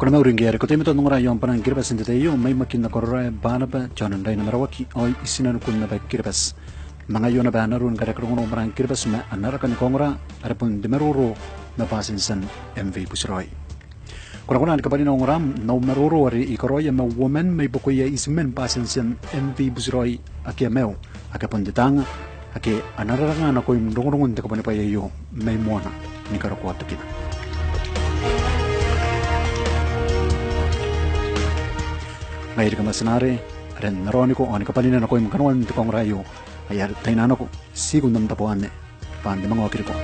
Kuna mau ringi ko temi to nungura yon panang kirbas inte yo mai makin na korra bana ba jonan dai na marawaki oi isinan kun na ba kirbas mga yon na bana run kada krungo panang kirbas ma anara kan kongra ada pun demeruro na pasin san MV Butiraoi kuna ni kapani na ngoram no meruro ri ikoroya ma woman mai bokoya ismen pasin san MV Butiraoi akia meu akapun ditanga ake anara na ko ndongongon te kapani pa yo mai mona ni karo ko atukina ngayon ka masanare ren naroni ko ani kapalina na ko yung kanuan ti kong rayo ayar tainano ko sigun nam tapuan ne pande mga wakir ko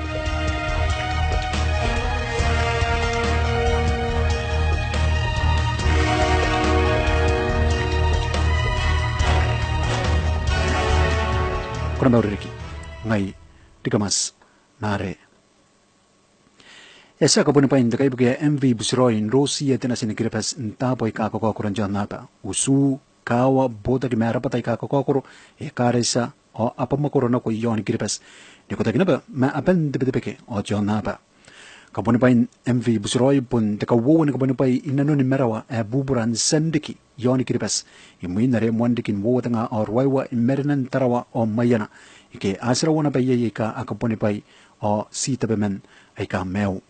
kuna bauriki ngay tikamas nare esa kapuni pa inda kay bugya MV Butiraoi Rosi at na sinigripas ntapoy kakokokuro dyan nata usu kawa boda di mera patay kakokokuro karesa o apamakuro na ko yon gripas di ko tagina ba ma apen dibidibike o dyan nata kapuni pa MV Butiraoi pun tekawawan kapuni pa inano ni merawa buburan sandiki yon gripas imuin na re mwandikin wawata nga o ruwaiwa imerinan tarawa o mayana ike asrawana pa yayika akapuni pa o sita bemen ay ka mew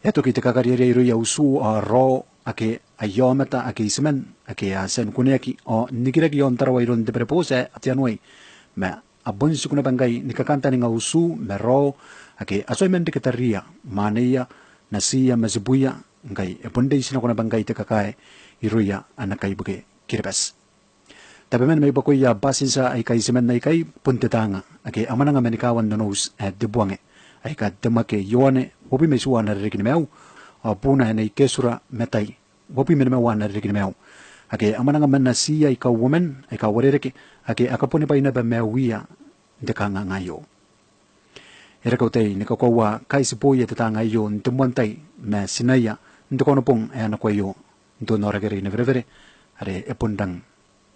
eto kita kakariere iru ya usu ro ake ayomata ake ismen ake asen kuneki o nikirek yon tarawa iron de prepose atianoi me abon sukuna bangay nikakanta ni nga usu me ro ake asoy men de kataria maneya nasiya mazibuya ngai eponde isina kuna bangay te kakae iru ya anakai buke kirbas tabi men may bakoy ya basin sa ay kay semen na ikay puntetanga ake amana nga menikawan nonos at debuange ay kademake yone wopi me suwa na regin meu puna nei kesura metai wopi me meu na regin meu ake amana nga manna siya ika woman ika warereke ake akapone pa ina ba mewia dekanga ngayo erakotei nikakowa kaisi poye tetanga yo ntemontai me sinaya ntekono pong ana kwayo nto noragere ne vrevere are epundang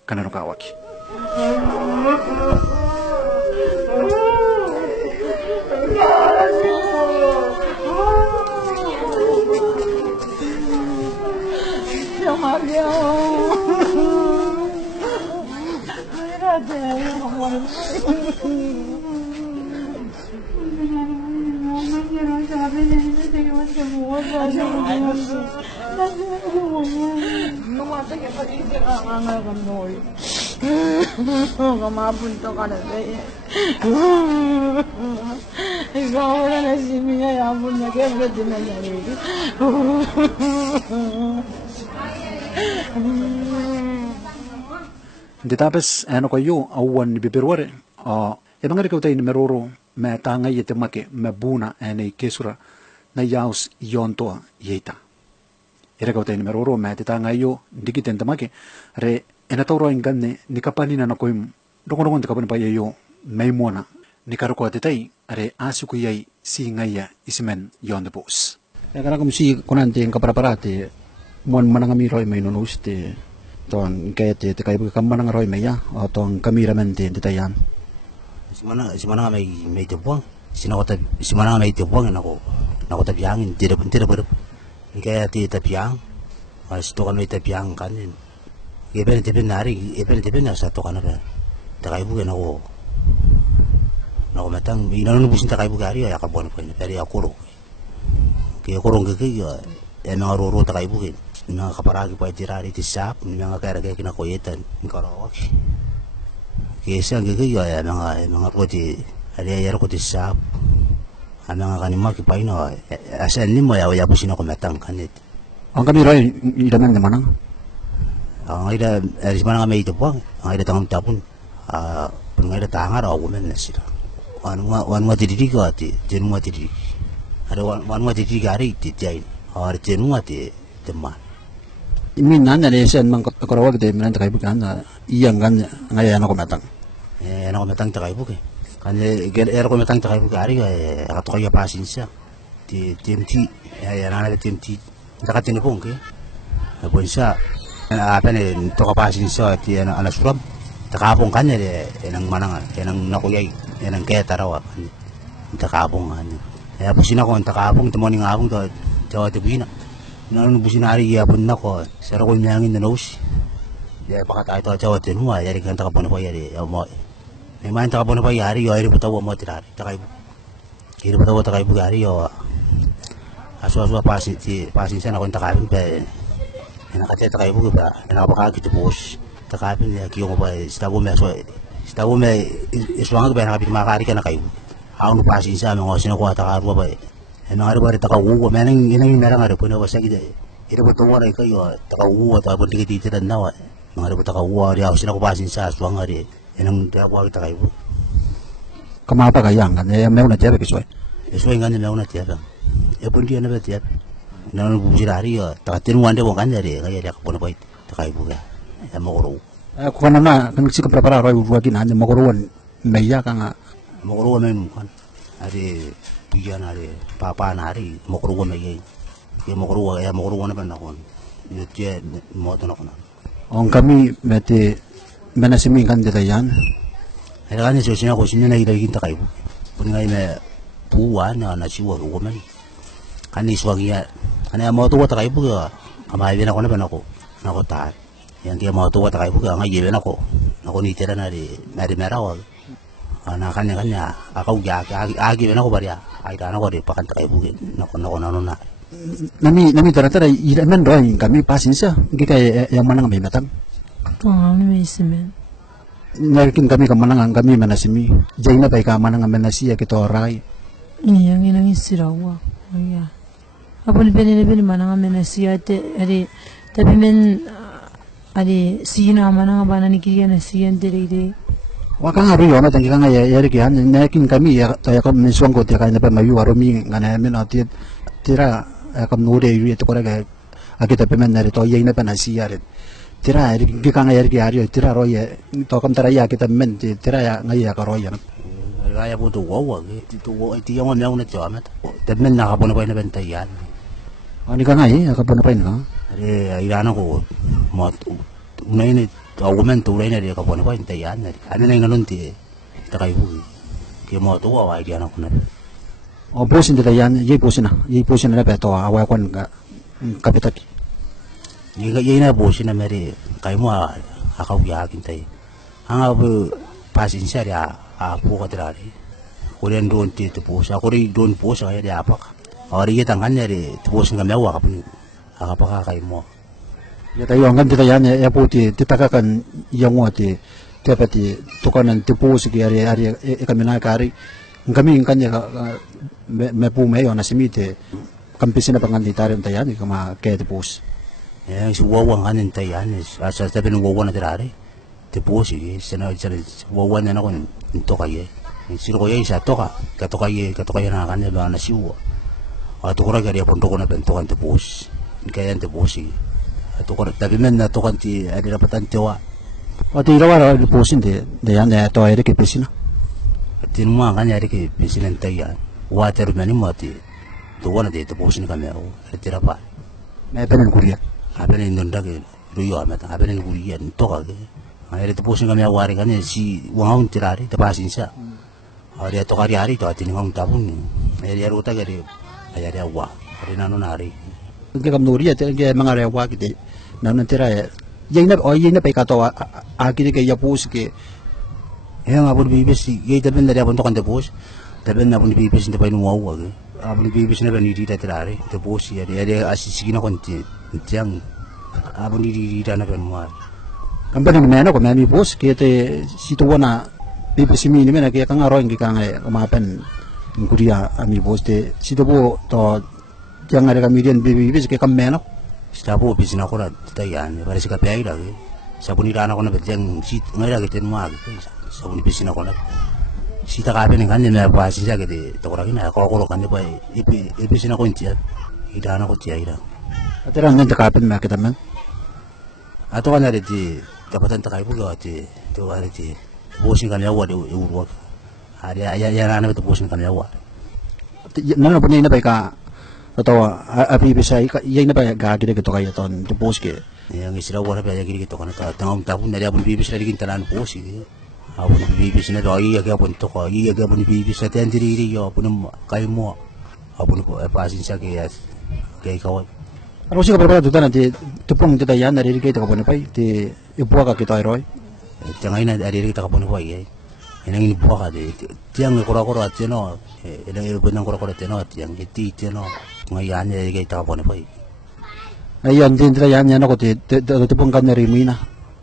kanano kawaki Mapunto ka na sa'yo. Ikaw wala na si Mia, yapon na kaya pwede na narili. Di tapos ano kayo awan ni bibirware ibang nga tayo ni meroro me tangay ite make me buna ene kesura na yaus yonto yeta iragaw tayo ni meroro me tangay yo digiten tamake re enatoro ingane ni kapanina na koim dokon te kapan pa yo may mona ni karuko atay are asu ko yay si ngaya ismen yon the boss kaya kum si kunante ang kaparaparate mon manangamiroy may nonuste ton kaya te kay kamana nga roy maya o tong kameraman te tayan simana may tebong simana may tebong nako tabyangin tidak berep kaya ti tabyang as to kan may tabyang kanin even na sa to kan ba takay bugen nako matang inanubusin takay bugari ya kabon ko ni pero akuro kaya kurong kaya mga ruro takay bugen mga kaparagi pa itirari tisap mga kaya kinakoyetan ng karawak kesa ang gagaya mga koti aliyayar ko tisap ang mga kanima kipay no asan ni mo ya po sino kumatang kanit ang kami rin ilaman naman ang ida mana nga may ito po ang ida tangam tapon pun nga ida tangar ako men na sila wan mo tididig ko ati jenu mo tididig ada wan mo tididig ari titiain or jenu mo ti teman Minan na sen mang karawag de minan takay bukan iyang kan ngayon ako matang ako matang takay bukan kan ko matang takay bugari ato kaya pasin siya ti TMT na TMT nakatin pong ke pon siya apa ne to kapasin siya ti ana surab takapong kanya nang manang nang nakuyay nang kaya tarawa takapong ano po sina ko takapong temo ning apong to bina nanon businari ya pun nako sero ko nyangin nos ya pakata ito aja watin mo ya kan ta kapon pa yari ya mo ni man ta kapon pa yari yo iri putaw mo tirari ta kay iri putaw ta kay bugari yo aso pasin sana ko ta kay be ina ka ta kay buga ba ina ka kita bos ta kay ya kiyo mo ba stabo me iswang ba na kapit makari ka na kay aun pasin sa mo sino ko ta karo ba ina nga ba ta kawu menang ina nga nga po na wasa gid iri putaw ra kayo ta kawu ta pun tikitiran na wa mga ribu takawa dia sina ko pasin sa aswang ari enang dia buat kita kayu Kamapa kayang kan ya meuna tiap ke soy. Eso engan meuna tiap ya pun dia na tiap nan bujirari ya takatin wande wong kan dari kaya dia kapon bait takai buga ya mogoro Ko kana kan si prepara roi buagi na ne mogoroan meya kanga mogoro men kan ari tujuan ari papa nari mogoro meya ya mogoro na ban nakon dia mo to nakon on kami mete menasimi kan detayan era kan so sina ko sina na ida kita kayu pun ngai me puan na siwa ko men kan ni swagi ya kan mo to ta kayu ga amai bina ko na nako ta yang dia mo to ta kayu ga ngai ye nako ni tera na di merawa ana kan ya akau ya agi bina ko baria ai ta nako di pakan ta kayu nako na nami tara ira men roi kami pasin sa gika yang mana ngamai matang Kami mesimen. Nyakin kami kemenangan kami menasimi jaina pai ka mana ngamai ya kita orai Ini yang ini sirawa. Ya. Apa ni beni mana ngamai nasi ate ada tapi men ada sina mana ngabana ni kiri nasi yang diri. Wakang haru yona tangi kanga ya rikian nyakin kami ya taya kam miswang ko tiya kaina pa mayu arumi ngana men atit tira kam nure yu to korega akita pemen nare to yaina pa nasi yare tira ri kanga ya ri ari tira roye to kam tara ya kita men tira ya ngai ya karoya gaya butuh wawa gitu itu yang mau na jamat tapi men na kapon pa na bentayan ani kanga ya kapon pa ina are irana ko mo unay ni argument uray na dia kapon pa bentayan ano na ngalun ti takay hu ke mo to wa idea na ko na o posin detayan ye posin na beto awa kon ka kapitaki ye na bosin na meri kay mo akaw ya kintay ang abu pasin siya ya apo ka tirari kulian doon ti tupos ako rin doon po sa kaya di apak ori kita kanya di tupos ng kamawa kapag akapaka kay mo ya tayo ang ganda yan ya puti titakakan yang wati tapati tukanan tupos ki ari kami na kari kami kanya me pu me yo na simite kampisina panganditarin tayan kama kaya tupos eh suwawang kanin tayan asa tabi ng wawan na tirari tupos sana wawan na kon to kaya siro ko isa toka katoka na kanya ba na siwa ato ko ra kaya punto ko na bentokan tupos kaya tupos ato ko tabi men na tokan ti ari rapatan tiwa o ti rawa pusin de yan to ay ke pisina tinuma kanya ari ke pisinan tayan water mani mati to wana de tupos ni kami o tira pa me penen kuria aben ndonda ke ruyo amata aben kuria toka ke ay tupos ni kami awari kanya si wangaun tirari tapasin siya ari to hari to atin ngong tapun ay ruta gari ay ari awa ari nano nari ke kam nuria te ke mga rewa kite nanan tira yena pa ikato akini ke yapus ke yang abun bibis ye taben dari abun to kan tupos taben abun bibis ni pa inuwa ke abun bibis na ban dita tirari tupos ari asisi na konti tiang abun dita na ban mo kampani mena ko mami bos ke te situwana bibisimi ni mena ke kanga roing ke kanga kamapen kuria ami bos te situbo to jangan ada kami bibis ke kamena stapo bisina ko ra tayan parece ka pay lagi sabuni rana ko na bejang sit ngai lagi ten mag sabuni bisina ko na sita ka pen kan na pa sisa ke de to ra kina ko kan de pa bisina ko intia idana ko tia ira atera ngan ta kapen ma ke tamen ato kan ada di dapatan takai buga ti to ada ti bosin kan yawa de urwa ada ya rana betul bosin kan yawa nana punya ina baika atau api bisa yang ina baika gede ke to kaya ton to bos ke yang isira wala ba ya giri to kan ta tangam tapun dari abun bibis dari kintalan bosi abun bibis na do iya ga pun to ko iya ga abun bibis sa ten diri yo abun kay mo abun ko pasin sa ke kay kawai Aro si kapara tu tanah di tepung kita yan dari kita kapone pai di ibu agak kita eroi. Jangan ini dari kita kapon apa ya? Ini ini buah ada. Tiang kora-kora tiano, ini benang kora-kora tiano, tiang itu tiano, ngayan dari kita kapon apa? Ayan di kita yan yan ako di tepung kan dari mina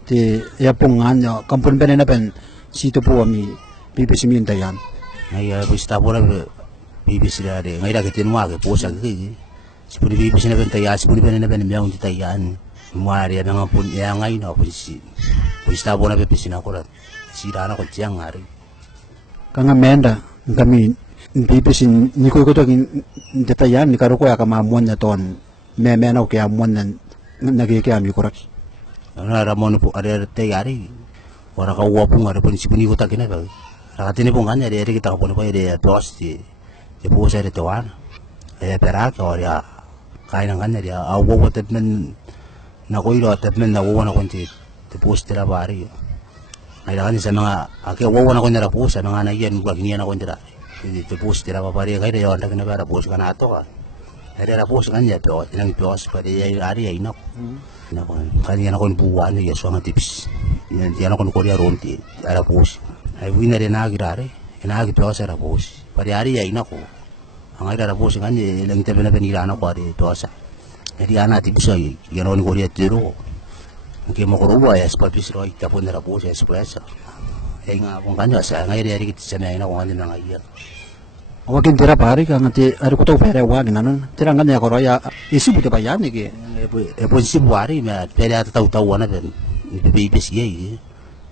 di ya pungan ya kampun pen na pen si tepu ami bibis minta yan. Ngaya bisi tapora bibis dari ngaya kita nuah ke posa ke. Sepuluh bibis na pen tayar, sepuluh pen na pen miang di tayan. Muari ada ngapun yang ngayon ako bisi tapora bibis na korat. Sirana ko tiang hari. Kanga menda kami bibisin ni ko to detayan ni karo ko ya kama mon na ton me na ko ya mon na nagi ke ami korak. Ana ramon po ada tayari. Ora ka wapung ada pun sipuni ko takina ba. Rakatini pong kanya dari kita ko pa ide tos di po sa ritual. Pera ka ora kain kanya dia awo tetmen na ko ilo tetmen na wo na kunti te post tira bari. Ay kan sa mga ake wawa na ko nira po sa mga nayan gwa kiniya na ko nira te post tira papari kay dayo anda kina para post kana to ka ay ra post kanya to inang post pa di ay ari ay nak na ko kanya na ko buwan ni yeso nga tips yan na ko ko ria ronti ara post ay wina na girare ina gi post ara post pa di ari ay nako ang ay ra post kanya ilang tebe na penira na ko ari to sa di ana tips ay yan ko ria tiro Mungkin mau kerubah ya seperti Butiraoi tapon na rapo sa espresso. Nga kung kanyo sa ngayon dari kita sa mga kung ano nang iya. Wakin tira pari ka ngati ari ko to pere wagin nanon tira nganya ko roya isi buta bayan ni ke. Po si buari ma pere ata tahu na ben. Bibis ye.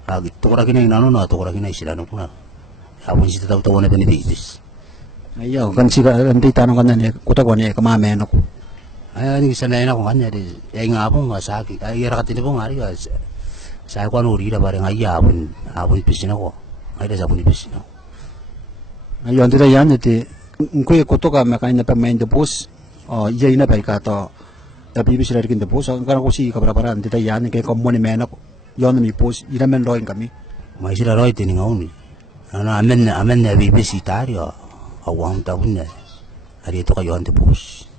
Agi to ra kinai nanon na to ra kinai sila no puna. Apon si tahu na ben bibis. Ayo kan si kanti tanong kanyan ko to ko ni kamame no ko. Ay ni sana na kung kanya di ay nga po nga sa akin ay rakatini po nga rin sa ako ano rira bareng ay abon pisin ako ay sa abon pisin ako ayo antira yan iti ngkoy ko to ka makain na pamain de pos yay na bai ka to tapi bisa dari kin de pos ang kana ko si kabara antira yan kay kommo ni mena ko yon mi pos iramen roin kami may sila roy tini ngauni ano amen na bibisi tario awang tabun na ari to kayo ante pos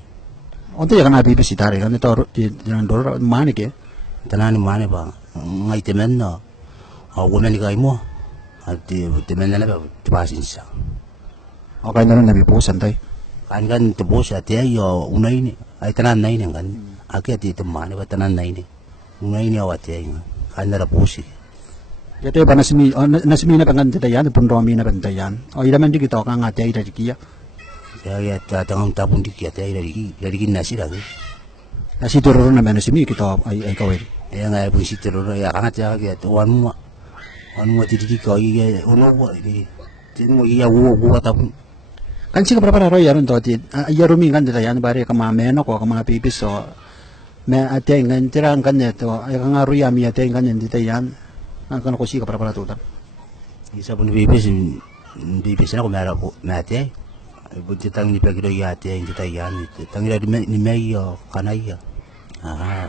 Onte ya kana bibi sitare kan to di dor mane ke tanani mane ba ngai temen no women kai mo ati temen na ba pasin sa o kai nanon na bi posan tai kan te bos ati ayo unai ni ai tanan nai ni kan aki ati te mane ba tanan nai ni unai ni awati ai kan na posi ya te banasmi na pangan te yan pun romi na pan yan o ira men di kita ka ngate ai dari kia ya tatang tapun di kia te dari nasi lagi nasi turun na banasmi kita ai kawai ya ngai pun si turun ya kan aja kia tuan mu tidi ko iya ono wa di tin mo iya wo tapun kan si kapara ro yaron to ti ya rumi kan te yan bare ka mame no ko ka mga pipis so me ate ngan tirang kan neto ay ka nga ruya mi ate kan ndi te yan ang kan ko si kapara to ta isa pun bibis na ko mera ko mate buti tang ni pagiro ya ate hindi tayan tang ni meyo kanaya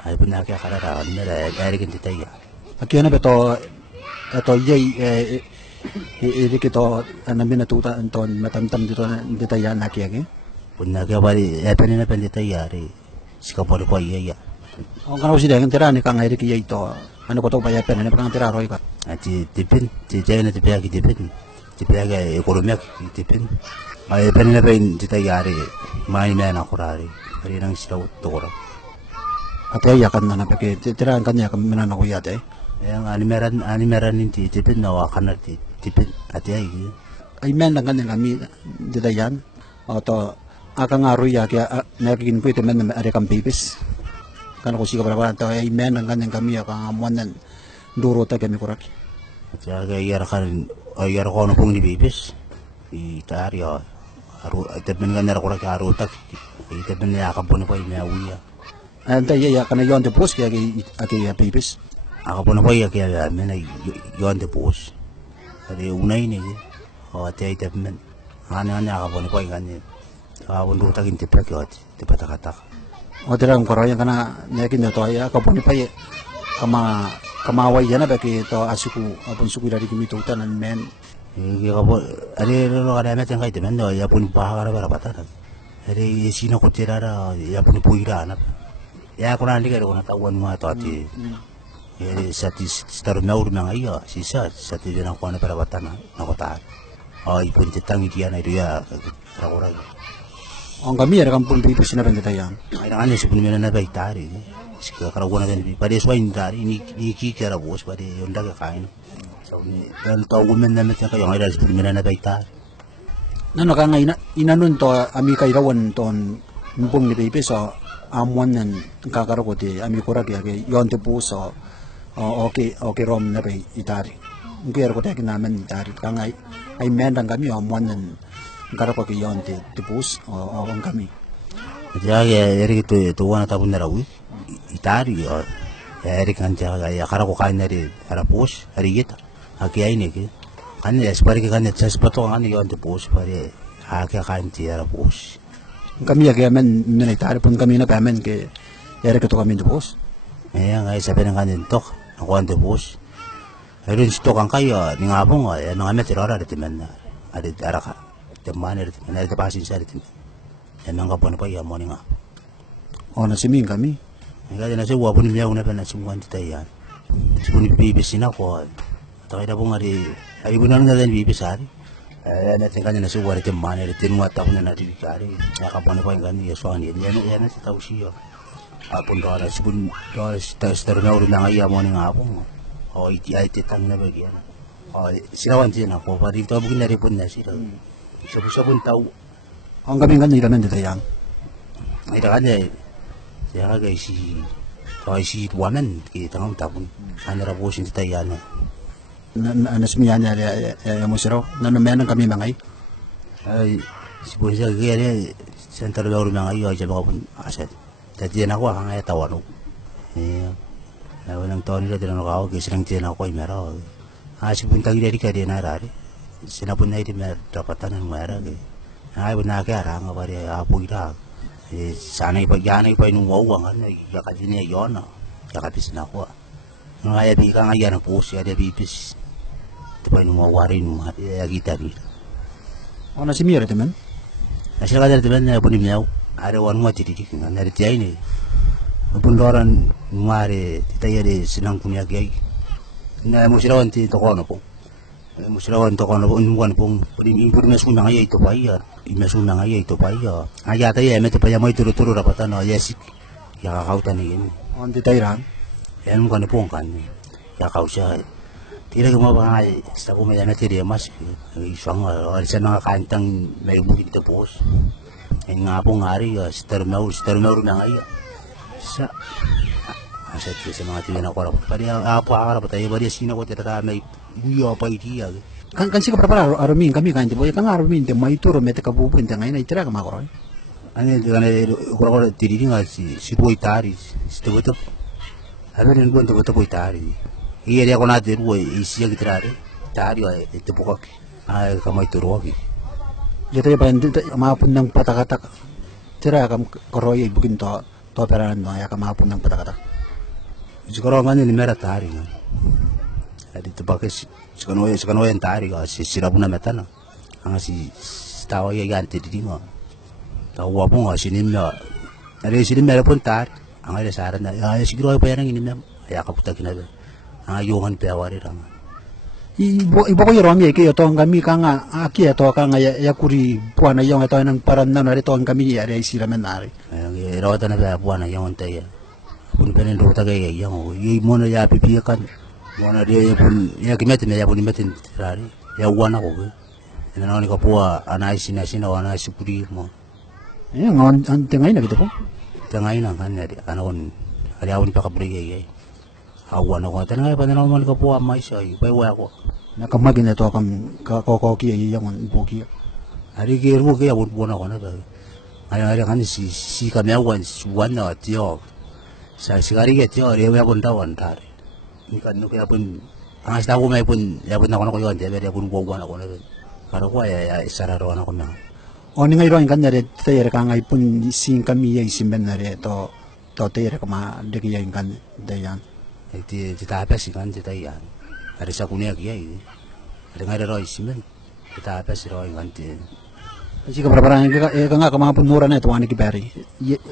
ay pun na kaya karara ni mera dari kan titaya akiana beto ato yay iri kito namin natuta anton matamtam dito dito yan nakiage pun na kaya bali epen na pen titaya ri sikapore ko iya o kana usi dengan tira ni kang iri kiya ito ano ko to pa epen na pang tira roy ka ati tipin titaya na tipia ki tipin tipia ga ekonomiak tipin ay epen na pen titaya ri mai na na kurari ri nang sila utoro ate ya kan na pake tira kan ya kan na ko yate yang animeran inti tipin na wakanar tipin ati ay men lang kan kami dito yan o to akang aroy ya kaya nakin ko ito men ari kang pipis kan ko siya para to ay men lang kan kami akang amuan duro ta kami kurak Jaga ayar ko na pong nibibis itari aru temen kan nara kurak aru tak temen ya kapon pa inawiya anta ya kana yon de pos kaya aki pipis ako po na po kaya mena yon de pos ada unai ni o ate temen ana ako po na po kanya ako nung takin tiprak yun tipatak o tirang koroyan kana nakin to ya kapon pa ye kamaway yan na baki to asuku apun suku dari kimi tutan and men ako po ari lo kada met yang kay temen do ya pun bahara para patata ari sino ko tirara ya pun puira na ya kuna liga kuna tawan ma tati sati star naur mga iya sati na kuana para batana na kota ay pun titang ikian itu ya orang ang kami ada kampung pipi sinaran tayan ay nangane sebelum na baik tari sekarang kuana kan pada swain tari ni kira bos pada yonda ka kain dan tahu gumen na metya kayo ay sebelum na baik tari nano ka nga inanun to ami kairawan ton mpung ni pipi so amwan nan kakaro ko ti ami kura kaya yon te po so okay rom na bay itari ngker ko tayo naman itari kang ay mendang kami amwan nan karo ko yon te pus o ang kami ya eri to wana tabun na rawi itari ya eri kan ya karo ko kain nari ara pus ari kita aki ay ne ke kan ya separi kan ya sepato kan yon te pus pare aki kain ti ara pus kami ya men na itari pun kami na pamen ke eri ko to kami te pus ngay sabi ng kanin tok ako ang te pus ayun stok ang kayo ni ngapong ay nang amet irora ati men adi araka teman adi men adi pasin sa adi yan ang kapon pa ya mo ni nga o na siming kami ngay na siya wapon niya una pa na simuan ti tayan simuan bibisin ako takay na pong adi ay ibunan nga din bibisari natin kanya na siya wari teman adi tinuat ako na natibikari nakapon pa yung ganyan yaswan yan na si tao siya apun doa sebun doa seterusnya urut nang ayam morning apun iti tang na bagian silawan sih nak apa di tahu mungkin dari pun nasi tu sebun tahu ang kami kan iramen te tayan itu kan ya agak isi wamen kita tengah tahun anda raposin kita ya na simianya ya musiro nano menan kami mangai sebun saya kira center baru mangai aja pun aset jadi aku akan ayat tahu iya walang tahun itu tidak nak kau kisah yang aku ini merah asyik pun tak dari kaya nara sinapun naik di dapatan yang merah ay pun nak kaya orang apa dia apa kita sana ipa jana ipa inu mau kan ya kajinya yona ya kapis nak aku ngaya bi kang ayah nak pos ya dia bipis ipa inu mau warin ya kita ni o na simira teman asal kadar teman ya pun miau ada wan mati di kan dari tiai ni pun doran mare titaya de senang punya kiai na musirawan ti tokono po musirawan tokono po unwan po pun mesu nang ay ito pa iya mesu nang ay ito pa iya aya taya met pa ya mai turu rapatan ya sik ya kakautan ni on ti tayran yan kan po kan ya kausa tira ko mabangay sa ko may na tiri mas isang sana kantang may bukid to pos nga po ngari stermeur na ngayon sa aset sa mga tiyan ako rapat pari apa arapat tayo bari sino ko tira may iyo pa itiya kan sika para arumin kami kan tibo kan arumin te mai turo mete ka bubu inte ngai na itira ka makoro ane ko tiri nga si boy tari si betul ada rin bon to boy tari iya dia ko na de boy isiya gitrare tari itu pokok ay kamay turo ki dito ya pa maapun ng patakatak tira kam koroy bukin to peran no ya kam maapun ng patakatak siguro ngani ni mera tari nga adi to bakes sikano yang tari ka si sirabuna metana ang si tawa ya ganti di mo tawa po nga sinimya ari sinimya pun tari ang ay saran na ay siguro pa yan ang ya kaputa kinabe ang ayuhan pewari rang ibo ko yoromi ke to kami kanga aki to kanga ya kuri puana yang to nang paran na ri to kami ya ri sira menari ay rawata na ba puana yang tay pun penen do tagay yang yi mona ya pipi kan mona dia pun ya kimet me ya pun metin rari ya wana ko ina no ni ko pua anai sina wana sipuri mo ngon antengai na gitu po tengay na kan ya anon ari awon pa kabri gay awan ako tanay pa na mo ko pua mai sai pa wa ko nakamagin na to kam ko ki yang boki ari ke ru ke abun bona ko na ba ay kan si kamya wan suwan na tio sa sigari ke tio re ya bun tawan tar ni kan no kaya pun ang asta ko may pun ya pun ako yon de ya pun bo wan ako na para ko ya sararo na ko na oni ngai roin kan re te ka ngai pun sin kami ya simben na re to te ka ma de ki yang kan de yang ti apa sih kan ti yan ada sakunya kiai ada ngai roi simben kita apa sih roi kan ti jika berapa ka nga ka mga punura na to ani ki bari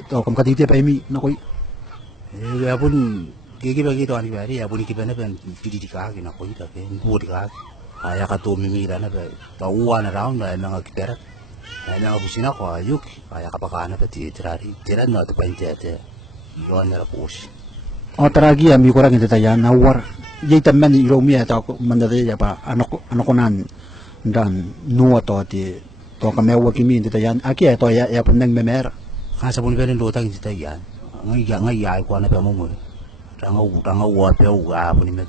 to kam kaditi pa imi na koy ya pun gigi bagi to ani bari ya pun ki bana ben pidi dikaki na ko ita ke bu dikaki aya ka to mimi rana be to wana round na nga kitera na busina ko ayuk aya ka pakana pe ti tirari tiran na to pante yo na push o taragi ami ko ra kita ya na war ye tamen iro mi ta ko manda de ya pa anoko nan dan nuo to ti to ka mewa ki mi ta yan aki to ya pun nang memer ka sa pun ben do ta kita yan ngai ya ko na pe mo mo ranga wa pe wa pun me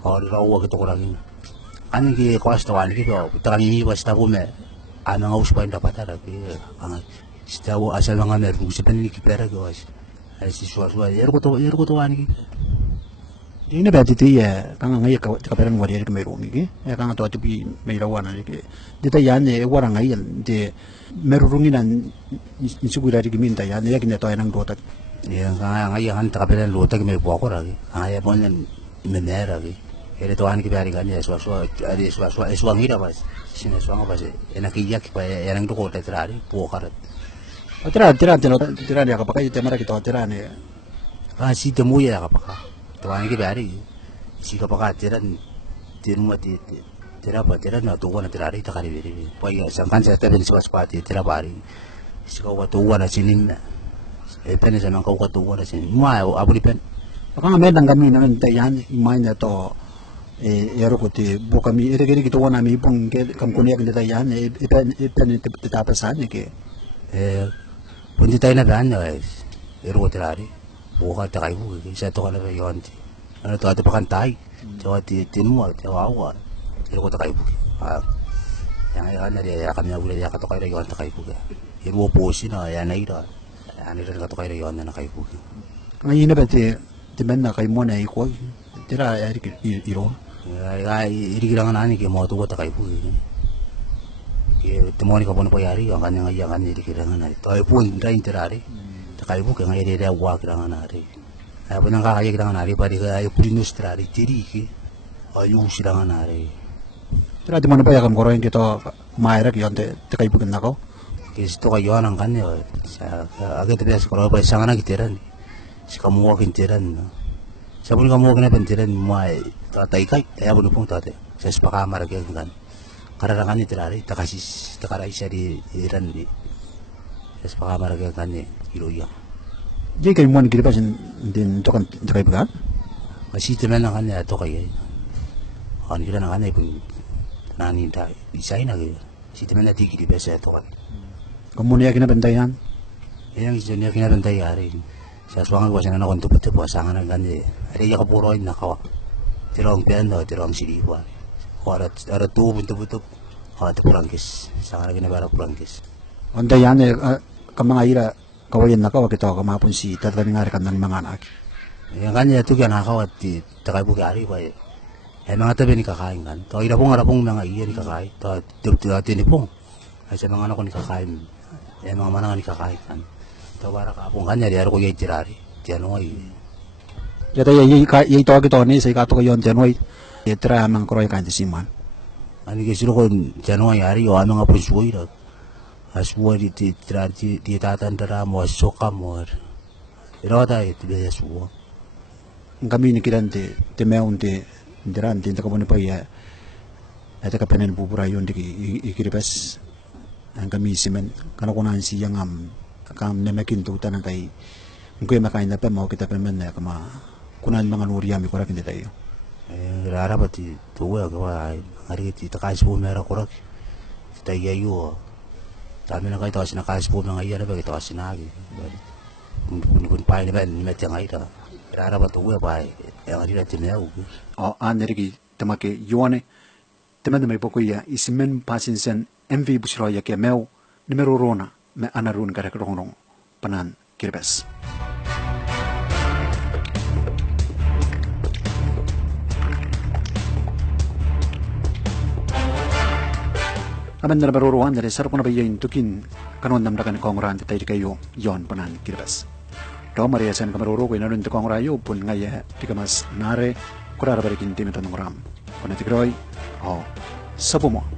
ko ro wa ke to ra ni ani ki costa wan ki to tangi basta po me ana ngau spa inda patara ke anga stawo asal nga mer bu sepen ni ki pera ko as si so yer ko to wan ki ini berarti ya kang ngai ka peran wari ke meru mi ki ya kang to ati me ra wana ki dita yan e wara ngai de meru rungi nan insugura ri ki minta ya ne ya ki ne to nang do ta ya ngai han ta peran lo ta ki me ko ko ra ki aya bon me ne ra ki ele to an ki bari kan ya so ngira bas sine so bas ena ki yak pa ya nang to ko ta trari po kharat tira ya ka pakai te mara ki to tira ne si te mu ya ka pa to an ki bari si ka pa tiran tiru mati tira pa tira na to wana trari ta kari beri pa ya sang kan sa te ben swas pa tira bari si ka wa to wana sinin pen sa nang ka to wana sinin ma abuli pen kang me dang kami na te yan imai na to ero ko ti bokami ere ki to wana mi pung ke kam kunia ki ta yan pen te ta pa sa ne ke pun ti tayo na ban ero ko trari buka ta kai bu sa to kana yon ti ano to ato pakantay so ti tinmo ti wawa ero ko ta kai bu yang na dia kami na ya ka to kai yon ta kai bu ero po si na ya na ira ani rin ka to kai yon na kai bu ngai na ba ti men na kai mo na ko tira ya iro ai iri kirangan ani ke mo to ko ta kai bu ke temoni ka bon po yari ang kanya nga kan iri kirangan ari to pun dai tirari kai bu kan iri da wa kirangan ari ay pun ang kakaya kirangan ari pari ka ay pulinus tirari tiri ki ayu sirangan ari tira di mana pa ya kam koro yang kita maira ki yonte te kai bu kan nako ke sto ka yon ang kanya sa agad bes koro pa sangana kitiran si kamu wa kitiran sa pun kamu wa kitiran mai tatay kai ay pun pung tate sa spakamar ke kan kararangan ni tirari takasis takarai siya di iran di sa spakamar ke kan ni iloya je kai mo ni kiri pa din to kan te kai bu kan masih temen ang kanya to kay kan kita nang kanya pun nani ta isay na kaya si temen na tiki di besa to kan kamu ni yakina bentayan yang iso niya kinabantay ari sa suangan ko siya na konto pati po asangan ang kanya ari ya kapuroin na kawa tirong piano tirong siliwa arat tu butup te purangkis sangat lagi nebara purangkis onda yan kamanga ira kawayan nakawa kita kamapun si tatani ngari kan ng mga anak yang kanya tu kan nakawat ti takay bugari ba mga tabi ni kakain kan to ira pong arapong mga iya ni kakain to ni pong ay sa mga anak ko ni kakain mga manang ni kakain kan to para kapong kanya di aro ko yung tirari ti ano ay yata yi to kita ni sa ikato ko yon janway tira mang kroy kan siman ani ke silo ko janway ari o mga pusuy ra asbuwa di tirari di tatan dara mo soka mo ira ta ti be asbuwa kami ni kirante te meunte dirante ta kabone pa ya ata kapenen bubura yon di ikiribas ang kami simen kana ko nan si yang kam nemekin tu tanang kai ngkoy makain na pa mo kita pa men na kama kunan mga nuriya mi korak hindi tayo rara pati tuwa kawa hari ti takas po mera korak tayo yo tami na kay tawas na kas po mga iya na ba kay tawas na agi kun pa ni ben met yang ida rara pati tuwa pa yang ari na tineo o anergi tamake yone teman may pokoya ismen pasinsen MV Butiraoi ke meu numero rona me anarun kare krong panan kirbes aman na baruruan dari sarap na bayayin tukin kanon namdakan kongran tayo kayo yon panan kirbes do maria sen kamaruro ko inarun to kongrayo pun ngaya tikamas nare kurara barikin timitan ngram Butiraoi o sabumo